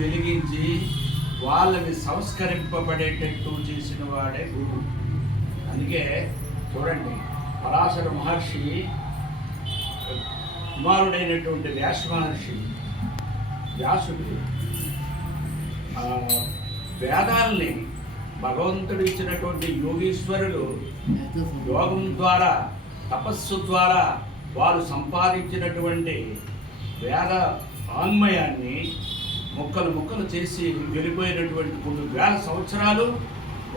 వెలిగించి వాళ్ళని సంస్కరింపబడేటట్టు చేసిన వాడే గురువు. అందుకే చూడండి పరాశర మహర్షి కుమారుడైనటువంటి వ్యాస మహర్షి వ్యాసుడు వేదాల్ని భగవంతుడు ఇచ్చినటువంటి యోగీశ్వరులు యోగం ద్వారా తపస్సు ద్వారా వారు సంపాదించినటువంటి వేద వాంగ్మయాన్ని ముక్కలు ముక్కలు చేసి వెళ్ళిపోయినటువంటి కొన్ని వేల సంవత్సరాలు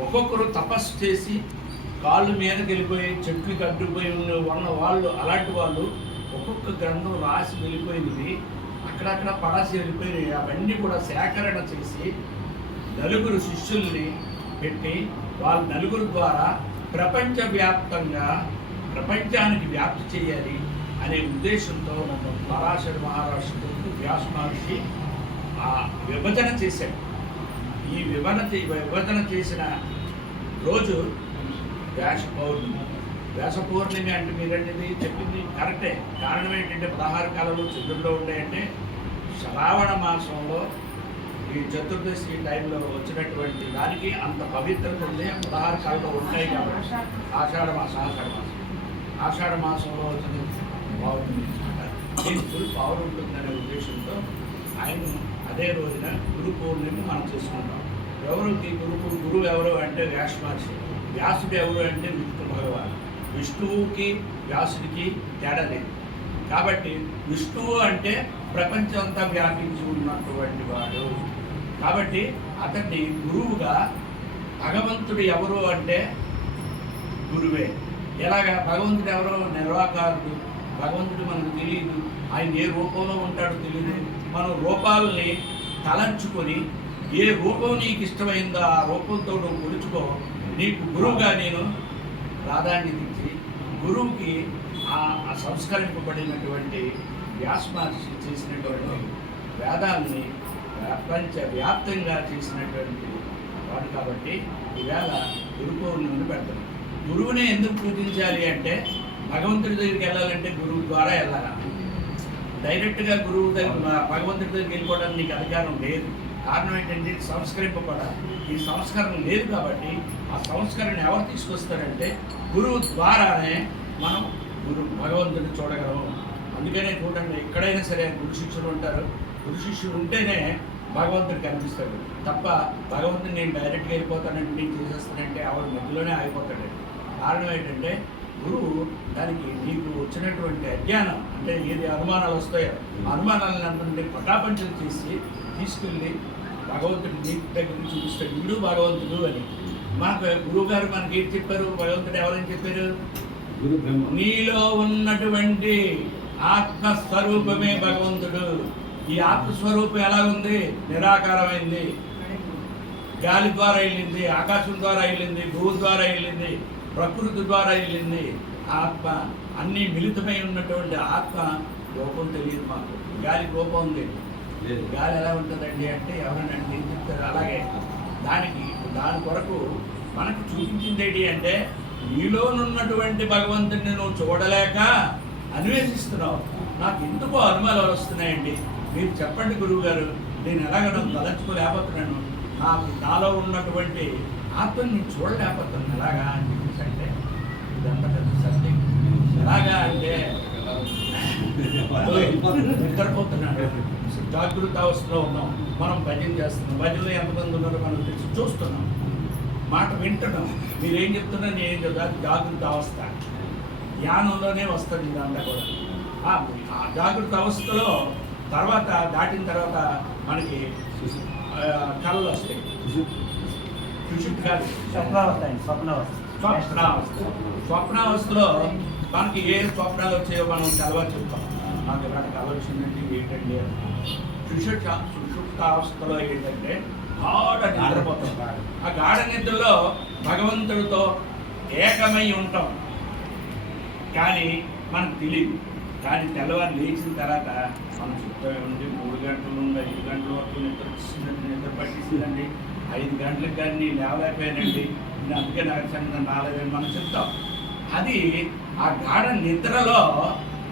ఒక్కొక్కరు తపస్సు చేసి కాళ్ళు మీద వెళ్ళిపోయి చెట్లు కట్టుకుపోయి ఉన్న ఉన్న వాళ్ళు అలాంటి వాళ్ళు ఒక్కొక్క గ్రంథం రాసి వెళ్ళిపోయినవి. అక్కడక్కడ పడాసి వెళ్ళిపోయినవి. అవన్నీ కూడా సేకరణ చేసి నలుగురు శిష్యుల్ని పెట్టి వాళ్ళ నలుగురు ద్వారా ప్రపంచవ్యాప్తంగా ప్రపంచానికి వ్యాప్తి చేయాలి అనే ఉద్దేశంతో నన్ను పరాశర మహారాష్ట్ర వ్యాస మహర్షి ఆ విభజన చేశాడు. ఈ విభజన విభజన చేసిన రోజు వ్యాస పౌర్ణమి. వ్యాస పౌర్ణమి అంటే మీరనేది చెప్పింది కరెక్టే. కారణం ఏంటంటే పదహారు కాలంలో చంద్రుల్లో ఉంటాయంటే శ్రావణ మాసంలో ఈ చతుర్దశి టైంలో వచ్చినటువంటి దానికి అంత పవిత్రత ఉంది పదహారు కాలంలో ఉంటాయి కాబట్టి ఆషాఢ మాసం ఆషాఢ మాసం. ఆషాఢ మాసంలో వచ్చిన బాగుంటుంది ఫుల్ పవర్ ఉంటుందనే ఉద్దేశంతో ఆయన అదే రోజున గురు పౌర్ణమి మనం చేసుకుంటాం. ఎవరికి గురువు గురువు ఎవరు అంటే వ్యాస మహర్షి వ్యాసుడు ఎవరు అంటే విష్ణు భగవాన్. విష్ణువుకి వ్యాసుడికి తేడా లేదు. కాబట్టి విష్ణువు అంటే ప్రపంచం అంతా వ్యాపించి ఉన్నటువంటి వాడు. కాబట్టి అతన్ని గురువుగా భగవంతుడు ఎవరు అంటే గురువే. ఎలాగా? భగవంతుడు ఎవరో? నిర్వాకారుడు భగవంతుడు మనకు తెలియదు ఆయన ఏ రూపంలో ఉంటాడో తెలియదు మనం రూపాలని తలంచుకొని ఏ రూపం నీకు ఇష్టమైందో ఆ రూపంతో నువ్వు కొలుచుకో. నీకు గురువుగా నేను ప్రాధాన్యత ఇచ్చి గురువుకి ఆ సంస్కరింపబడినటువంటి వ్యాస మహర్షి చేసినటువంటి వేదాల్ని ప్రపంచ వ్యాప్తంగా చేసినటువంటి వాడు కాబట్టి ఈవేళ గురు పౌర్ణమిని పెడతాం గురువునే ఎందుకు పూజించాలి అంటే భగవంతుడి దగ్గరికి వెళ్ళాలంటే గురువు ద్వారా వెళ్ళాలి? డైరెక్ట్గా గురువు దగ్గర భగవంతుడి దగ్గరికి వెళ్ళిపోవడానికి నీకు అధికారం లేదు. కారణం ఏంటంటే సంస్కరింపబడాలి. ఈ సంస్కరణ లేదు కాబట్టి ఆ సంస్కరణ ఎవరు తీసుకొస్తారంటే గురువు ద్వారానే మనం గురు భగవంతుడిని చూడగలం అందుకనే చూడండి ఎక్కడైనా సరే గురు శిష్యులు ఉంటారు. గురు శిష్యుడు ఉంటేనే భగవంతుడు కనిపిస్తాడు. తప్ప భగవంతుడు నేను డైరెక్ట్గా వెళ్ళిపోతానంటే నేను చేసేస్తానంటే ఆవిడ మధ్యలోనే ఆగిపోతాడు. కారణం ఏంటంటే గురువు దానికి నీకు వచ్చినటువంటి అజ్ఞానం అంటే ఏది అనుమానాలు వస్తాయో ఆ అనుమానాలను అంటే పటాపంచలు చేసి తీసుకెళ్ళి భగవంతుడి నీ దగ్గర చూపిస్తాడు. వీడు భగవంతుడు అని. మాకు గురువు గారు మనకి ఏం చెప్పారు? భగవంతుడు ఎవరని చెప్పారు? నీలో ఉన్నటువంటి ఆత్మస్వరూపమే భగవంతుడు. ఈ ఆత్మస్వరూపం ఎలా ఉంది నిరాకారమైంది. గాలి ద్వారా వెళ్ళింది ఆకాశం ద్వారా వెళ్ళింది భూమి ద్వారా వెళ్ళింది ప్రకృతి ద్వారా వెళ్ళింది. ఆత్మ అన్నీ మిళితమై ఉన్నటువంటి ఆత్మ రూపం తెలియదు మాకు. గాలి రూపం ఉంది. లేదు. గాలి ఎలా ఉంటుందండి అంటే ఎవరైనా అంటే ఏం చెప్తారు అలాగే. దానికి దాని కొరకు మనకు చూపించింది ఏంటి అంటే నీలోనున్నటువంటి భగవంతుడిని నువ్వు చూడలేక అన్వేషిస్తున్నావు. నాకు ఎందుకో అనుమానాలు వస్తున్నాయండి? మీరు చెప్పండి గురువు గారు నేను ఎలాగ తలచుకోలేకపోతున్నాను నాకు నాలో ఉన్నటువంటి ఆత్మని నేను చూడలేకపోతున్నాను ఎలాగా అని చెప్పేసంటే ఇదంతా పెద్ద ఎలాగా అంటే నిద్రపోతున్నాడు జాగృత అవస్థలో ఉన్నాం. మనం భజన చేస్తున్నాం. భజనలో ఎంతమంది ఉన్నారో మనం తెలిసి. చూస్తున్నాం. మాట వింటున్నాం. మీరేం చెప్తున్నా నేను కదా జాగృత అవస్థ. ధ్యానంలోనే వస్తుంది ఇదంతా కూడా. ఆ- ఆ జాగృత అవస్థలో తర్వాత దాటిన తర్వాత మనకి ఆ, కళలు వస్తాయి. స్వప్నావస్థ స్వప్నావస్థలో మనకి ఏ స్వప్నాలు వచ్చాయో మనం తెలవాలి చెప్తాం. నాకు ఇలాంటి కళ వచ్చిందంటే ఏంటంటే సుషుప్త సుషుప్తావస్థలో ఏంటంటే గాఢ నిద్రపోతాం ఆ గాఢ నిద్రలో భగవంతుడితో ఏకమై ఉంటాం. కానీ మనకు తెలియదు కానీ తెల్లవారు లేచిన తర్వాత మనం చెప్తామే ఉంది మూడు గంటల నుండి ఐదు గంటల వరకు నిద్ర వచ్చిందండి నిద్ర పట్టేసిందండి ఐదు గంటలకు కానీ నేను లేవలేకపోయానండి. అందుకే నాకు నాలుగు మనం చెప్తాం. అది ఆ గాఢ నిద్రలో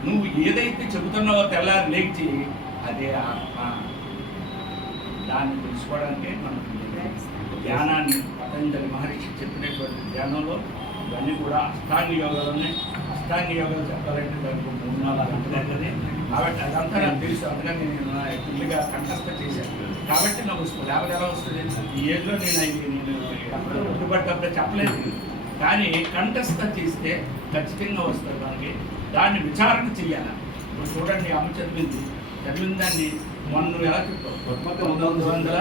నువ్వు ఏదైతే చెబుతున్నావో తెల్లారి లేచి అదే ఆత్మ దాన్ని తెలుసుకోవడానికే మనం ధ్యానాన్ని పతంజలి మహర్షి చెప్పినటువంటి ధ్యానంలో ఇవన్నీ కూడా అష్టాంగ యోగాలు ఉన్నాయి. అష్టాంగ యోగాలు చెప్పాలంటే దానికి మూడు నాలుగు అవుతుంది కాబట్టి అదంతా నాకు తెలుసు. అందుకని నేను ఫుల్గా కంఠస్థ చేశాను. కాబట్టి నాకు వస్తుంది లేకపోతే ఎలా వస్తుంది? ఈ ఏజ్లో నేను నేను గుర్తుపట్టప్పుడు చెప్పలేదు. కానీ కంఠస్థ చేస్తే ఖచ్చితంగా వస్తుంది మనకి. దాన్ని విచారణ చెయ్యాలి? ఇప్పుడు చూడండి అమ్మ చదివింది చదివిన దాన్ని మొన్న ఎలా పంతొమ్మిది వందల?